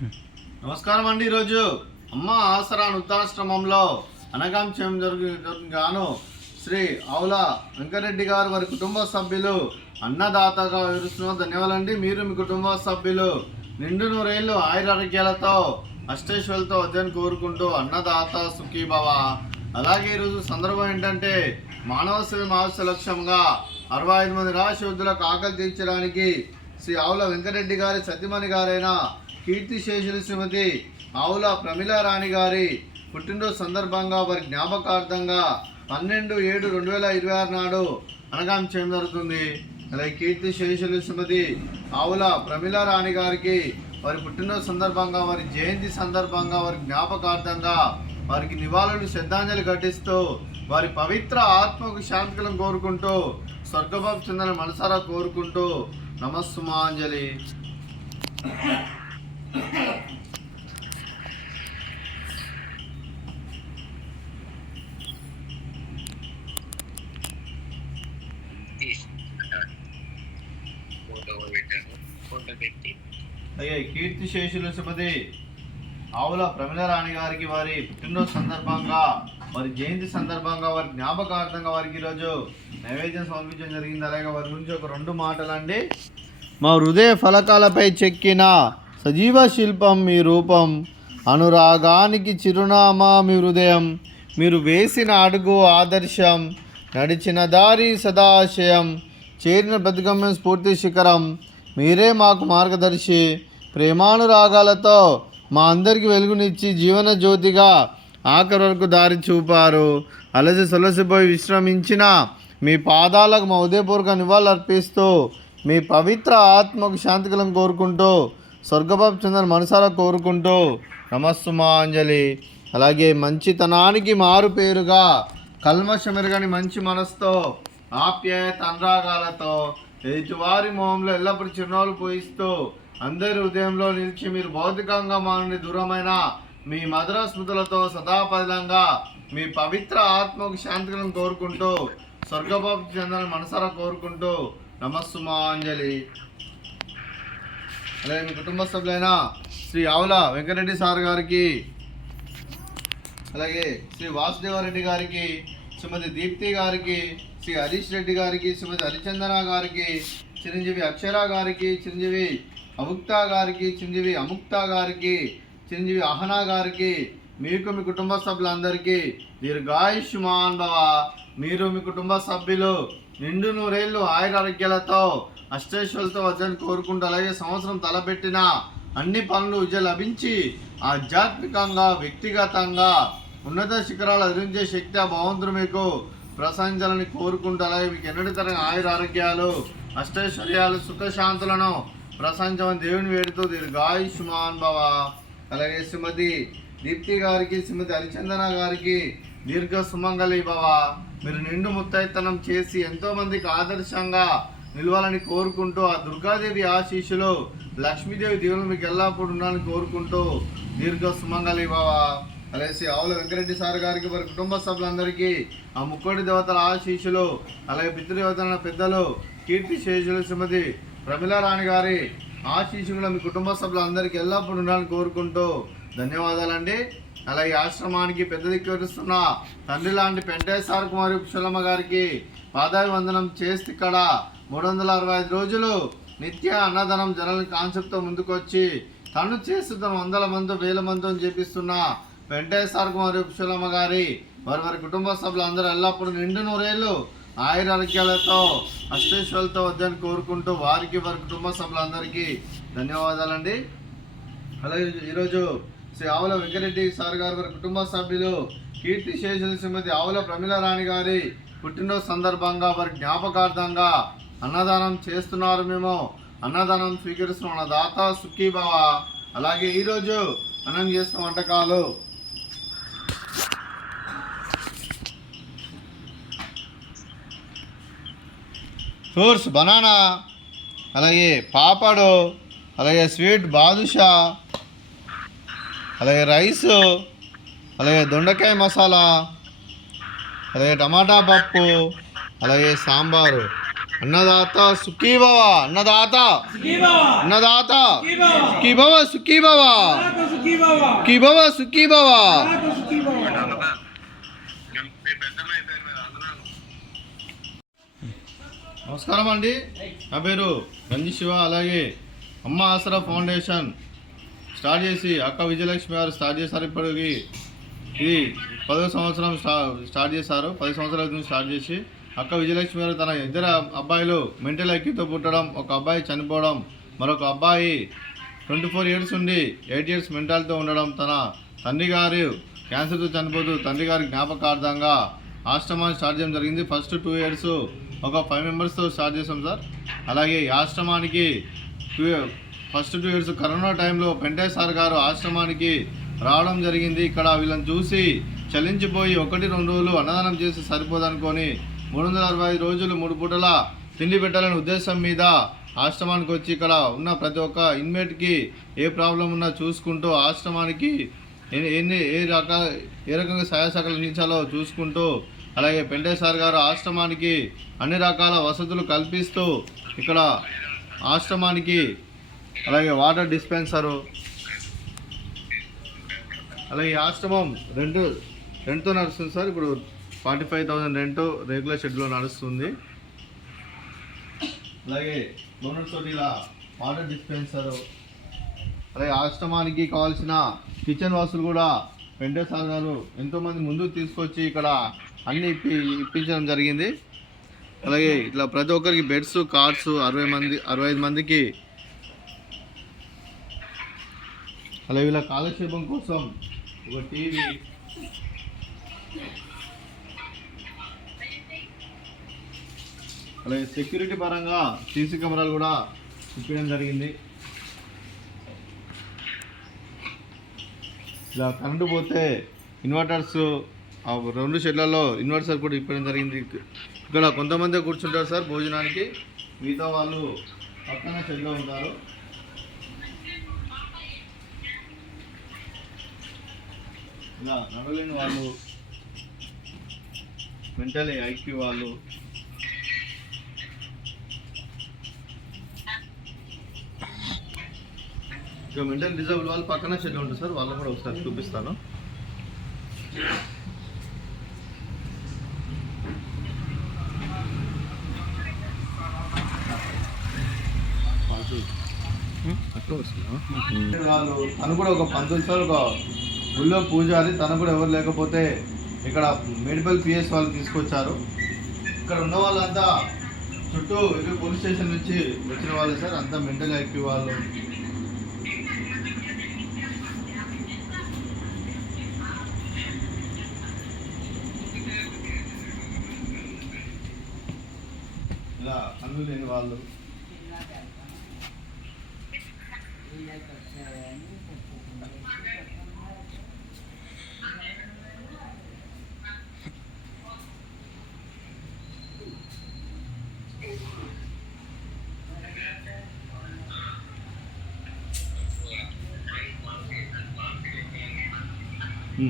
నమస్కారం అండి. ఈరోజు అమ్మ ఆసరా వృద్ధాశ్రమంలో అనగాంశం జరుగుగాను శ్రీ ఆవుల వెంకరెడ్డి గారు వారి కుటుంబ సభ్యులు అన్నదాతగా వివరిస్తున్న ధన్యవాదాలండి. మీరు మీ కుటుంబ సభ్యులు నిండు నూరేళ్ళు ఆయురారోగ్యాలతో అష్టేశ్వరులతో వద్దని కోరుకుంటూ అన్నదాత సుఖీభవ. అలాగే ఈరోజు సందర్భం ఏంటంటే మానవ సేవ మహోత్సవ లక్ష్యంగా 65 మంది రాష్ట్ర యోధులకు ఆకలి తీర్చడానికి శ్రీ ఆవుల వెంకరెడ్డి గారి సతీమణి గారైన కీర్తిశేషులు శ్రీమతి ఆవుల ప్రమిళారాణి గారి పుట్టినరోజు సందర్భంగా వారి జ్ఞాపకార్థంగా 12/7/2026 నాడు అనగాం చేయడం జరుగుతుంది. అలాగే కీర్తిశేషులు శ్రీమతి ఆవుల ప్రమిళారాణి గారికి వారి పుట్టినరోజు సందర్భంగా వారి జయంతి సందర్భంగా వారి జ్ఞాపకార్థంగా వారికి నివాళులు శ్రద్ధాంజలి ఘటిస్తూ వారి పవిత్ర ఆత్మకు శాంతికలం కోరుకుంటూ స్వర్గభావ చెందని మనసారా కోరుకుంటూ నమస్సుమాంజలి. అయ్యే కీర్తిశేషులు శ్రీమతి ఆవుల ప్రమిళారాణి గారికి వారి పుట్టినరోజు సందర్భంగా వారి జయంతి సందర్భంగా వారి జ్ఞాపకార్థంగా వారికి ఈరోజు నైవేద్యం సమర్పించడం జరిగింది. అలాగే వారి గురించి ఒక 2 మాటలండి. మా హృదయ ఫలకాలపై చెక్కిన సజీవ శిల్పం మీ రూపం, అనురాగానికి చిరునామా మీ హృదయం, మీరు వేసిన అడుగు ఆదర్శం, నడిచిన దారి సదాశయం, చేరిన ప్రతిగమ్యం స్ఫూర్తి శిఖరం, మీరే మాకు మార్గదర్శి, ప్రేమానురాగాలతో మా అందరికీ వెలుగునిచ్చి జీవన జ్యోతిగా ఆఖరి వరకు దారి చూపారు. అలసి సొలసిపోయి విశ్రమించిన మీ పాదాలకు మా ఉదయపూర్వక నివాళులు అర్పిస్తూ మీ పవిత్ర ఆత్మకు శాంతికలం కోరుకుంటూ స్వర్గభావ చెందని మనసారా కోరుకుంటూ నమస్సుమాంజలి. అలాగే మంచితనానికి మారు పేరుగా కల్మషమెరగని మంచి మనసుతో ఆప్యాయత అనురాగాలతో ఎదుటివారి మొహంలో ఎల్లప్పుడూ చిరునవ్వులు పోయిస్తూ అందరి హృదయంలో నిలిచి మీరు భౌతికంగా మా నుండి దూరమైన మీ మధుర స్మృతులతో సదాపదిలంగా మీ పవిత్ర ఆత్మకు శాంతికలను కోరుకుంటూ స్వర్గభావ చెందని మనసారా కోరుకుంటూ నమస్సుమాంజలి. అలాగే మీ కుటుంబ సభ్యులైన శ్రీ ఆవుల వెంకరెడ్డి సార్ గారికి, అలాగే శ్రీ వాసుదేవారెడ్డి గారికి, శ్రీమతి దీప్తి గారికి, శ్రీ హరీష్ రెడ్డి గారికి, శ్రీమతి హరిచందన గారికి, చిరంజీవి అక్షర గారికి, చిరంజీవి అముక్తా గారికి, చిరంజీవి అముక్తా గారికి, చిరంజీవి అహనా గారికి, మీకు మీ కుటుంబ సభ్యులందరికీ దీర్ఘాయుష్మాన్ భవ. మీరు మీ కుటుంబ సభ్యులు నిండు నూరేళ్ళు ఆయురారోగ్యాలతో అష్టేశ్వరులతో వద్దని కోరుకుంటూ అలాగే సంవత్సరం తలపెట్టిన అన్ని పనులు విజయం లభించి ఆధ్యాత్మికంగా వ్యక్తిగతంగా ఉన్నత శిఖరాలు అధిరించే శక్తి ఆ భగవంతుడు మీకు ప్రశంసాలని కోరుకుంటూ అలాగే మీకు ఎన్నటి తరగతి ఆయురారోగ్యాలు అష్టైశ్వర్యాలు సుఖశాంతులను ప్రశంసమని దేవుని వేడుతూ దీర్ఘాయుష్మాన్ భవ. అలాగే శ్రీమతి దీప్తి గారికి, శ్రీమతి హరిచందన గారికి దీర్ఘ సుమంగళి భవ. మీరు నిండు ముత్తైతనం చేసి ఎంతోమందికి ఆదర్శంగా నిలవాలని కోరుకుంటూ ఆ దుర్గాదేవి ఆశీస్సులు లక్ష్మీదేవి దేవులు మీకు ఎల్లప్పుడు ఉండాలని కోరుకుంటూ దీర్ఘ సుమంగళి భవ. అలాగే శ్రీ ఆవుల వెంకరెడ్డి సార్ గారికి వారి కుటుంబ సభ్యులందరికీ ఆ ముక్కోటి దేవతల ఆశీస్సులు అలాగే పితృదేవతల పెద్దలు కీర్తిశేషులు శ్రీమతి ప్రమిళారాణి గారి ఆశీస్సులు మీ కుటుంబ సభ్యులందరికీ ఎల్లప్పుడు ఉండాలని కోరుకుంటూ ధన్యవాదాలండి. అలాగే ఆశ్రమానికి పెద్ద దిక్కువరిస్తున్న తండ్రి లాంటి పెంటేశ్వర కుమారి పుష్పలమ్మ గారికి పాదాభివందనం చేస్తే ఇక్కడ 365 రోజులు నిత్య అన్నదానం జనాల కాన్సెప్ట్తో ముందుకొచ్చి తను చేస్తున్న 100 మంది 1000 మందితో చేపిస్తున్న వెంకటేశ్వర కుమారి పుష్పలమ్మ గారి వారి కుటుంబ సభ్యులందరూ ఎల్లప్పుడూ నిండు నూరేళ్ళు ఆయురారోగ్యాలతో అష్టేశ్వరులతో వద్దని కోరుకుంటూ వారికి వారి కుటుంబ సభ్యులందరికీ ధన్యవాదాలండి. అలాగే ఈరోజు శ్రీ ఆవుల వెంకరెడ్డి సార్ గారు వారి కుటుంబ సభ్యులు కీర్తిశేషులు శ్రీమతి ఆవుల ప్రమిళారాణి గారి పుట్టినరోజు సందర్భంగా వారి జ్ఞాపకార్థంగా అన్నదానం చేస్తున్నారు. మేము అన్నదానం స్వీకరిస్తున్న అన్నదాత సుఖీభవ. అలాగే ఈరోజు అన్నం చేస్తున్న వంటకాలు ఫ్రూట్స్ బనానా, అలాగే పాపడు, అలాగే స్వీట్ బాదుషా, అలాగే రైసు, అలాగే దొండకాయ మసాలా, అలాగే టమాటా పప్పు, అలాగే సాంబారు. అన్నదాత సుఖీ భవ, అన్నదాత అన్నదాత సుఖీ భవ, సుఖీ భవ, సుఖీ భవ, సుఖీ భవ. నమస్కారం అండి, నా పేరు గంజి శివ. అలాగే అమ్మ ఆసరా ఫౌండేషన్ స్టార్ట్ చేసి అక్క విజయలక్ష్మి గారు స్టార్ట్ చేశారు. ఇప్పటికి ఇది 10వ సంవత్సరం స్టార్ట్ చేశారు. 10 సంవత్సరాల నుంచి స్టార్ట్ చేసి అక్క విజయలక్ష్మి గారు తన ఇద్దరు అబ్బాయిలు మెంటల్ ఐక్యూతో పుట్టడం, ఒక అబ్బాయి చనిపోవడం, మరొక అబ్బాయి 24 ఇయర్స్ ఉండి 8 ఇయర్స్ మెంటల్తో ఉండడం, తన తండ్రి గారు క్యాన్సర్తో చనిపోతూ తండ్రి గారి జ్ఞాపకార్థంగా ఆశ్రమాన్ని స్టార్ట్ చేయడం జరిగింది. ఫస్ట్ 2 ఇయర్స్ ఒక 5 మెంబర్స్తో స్టార్ట్ చేసాం సార్. అలాగే ఈ ఆశ్రమానికి ఫస్ట్ 2 ఇయర్స్ కరోనా టైంలో పెంటే సార్ గారు ఆశ్రమానికి రావడం జరిగింది. ఇక్కడ వీళ్ళని చూసి చలించిపోయి 1-2 రోజులు అన్నదానం చేసి సరిపోదనుకొని 365 రోజులు 3 పూటల తిండి పెట్టాలనే ఉద్దేశం మీద ఆశ్రమానికి వచ్చి ఇక్కడ ఉన్న ప్రతి ఒక్క ఇన్మేట్కి ఏ ప్రాబ్లం ఉన్నా చూసుకుంటూ ఆశ్రమానికి ఏ రకంగా సహాయ సహకారాలు అందించాలో చూసుకుంటూ, అలాగే పెంటే సార్ గారు ఆశ్రమానికి అన్ని రకాల వసతులు కల్పిస్తూ ఇక్కడ ఆశ్రమానికి అలాగే వాటర్ డిస్పెన్సరు, అలాగే ఈ ఆశ్రమం రెంట్తో నడుస్తుంది సార్. ఇప్పుడు 45,000 రెంట్ రెగ్యులర్ షెడ్యూల్లో నడుస్తుంది. అలాగే డోనర్స్ తోటి ఇలా వాటర్ డిస్పెన్సరు, అలాగే ఆశ్రమానికి కావాల్సిన కిచెన్ వసతులు కూడా పెంటే సార్ గారు ఎంతోమంది ముందుకు తీసుకొచ్చి ఇక్కడ అన్ని ఇప్పించడం జరిగింది. అలాగే ఇట్లా ప్రతి ఒక్కరికి బెడ్స్, కార్డ్స్ 65 మందికి, అలాగే వీళ్ళ కాలక్షేపం కోసం ఒక టీవీ, అలాగే సెక్యూరిటీ పరంగా సీసీ కెమెరాలు కూడా ఇప్పడం జరిగింది. ఇలా కరెంటు పోతే ఇన్వర్టర్స్ 2 షెడ్లలో ఇన్వర్టర్ కూడా ఇప్పడం జరిగింది. ఇక్కడ కొంతమంది కూర్చుంటారు సార్ భోజనానికి, మిగతా వాళ్ళు పక్కన షెడ్లో ఉంటారు. ఇలా నడవలేని వాళ్ళు, మెంటల్ ఐక్యూ వాళ్ళు, ఇంకా మెంటల్ డిజేబుల్ వాళ్ళు పక్కన షెడ్ ఉంటుంది సార్, వాళ్ళని కూడా ఒకసారి చూపిస్తాను. వాళ్ళు తను కూడా ఒక పంతులు సార్, ఒక గుళ్ళో పూజారి, తను కూడా ఎవరు లేకపోతే ఇక్కడ మెడికల్ పిఎస్ వాళ్ళు తీసుకొచ్చారు. ఇక్కడ ఉన్న వాళ్ళంతా చుట్టూ పోలీస్ స్టేషన్ నుంచి వచ్చిన వాళ్ళే సార్, అంతా మెంటల్ ఐక్యూ వాళ్ళు. ఇలా కన్ను లేని వాళ్ళు,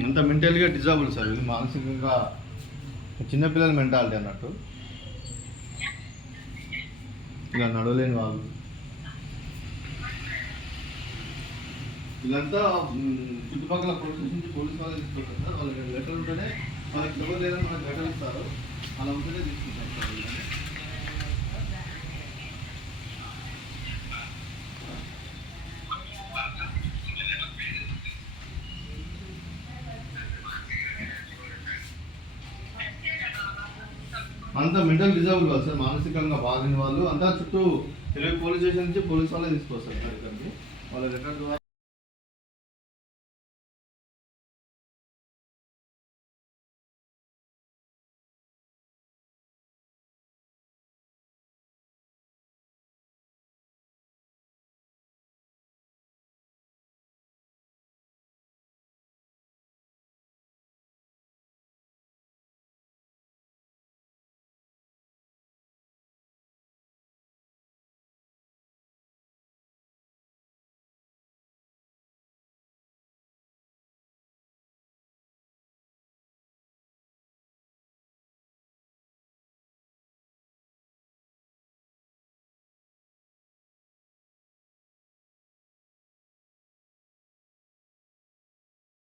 అంత మెంటల్గా డిజాబుల్ సార్. ఇది మానసికంగా చిన్నపిల్లల మెంటాలిటీ అన్నట్టు. ఇలా నడవలేని వాళ్ళు, వీళ్ళంతా చుట్టుపక్కల పోలీస్ వాళ్ళు తీసుకుంటారు సార్. వాళ్ళకి లెటర్ ఉంటేనే, వాళ్ళకి ఎవరు లేదని మనకు లెటర్ ఇస్తారు, అలా ఉంటేనే తీసుకుంటారు సార్ వీళ్ళని. అంతా మెంటల్ డిజేబుల్ వాళ్ళు సార్, మానసికంగా బాధిన వాళ్ళు. అంతా చుట్టూ 20 పోలీస్ స్టేషన్ నుంచి పోలీస్ వాళ్ళే తీసుకొస్తారు సార్ ఇక్కడికి. వాళ్ళ రికార్డు ద్వారా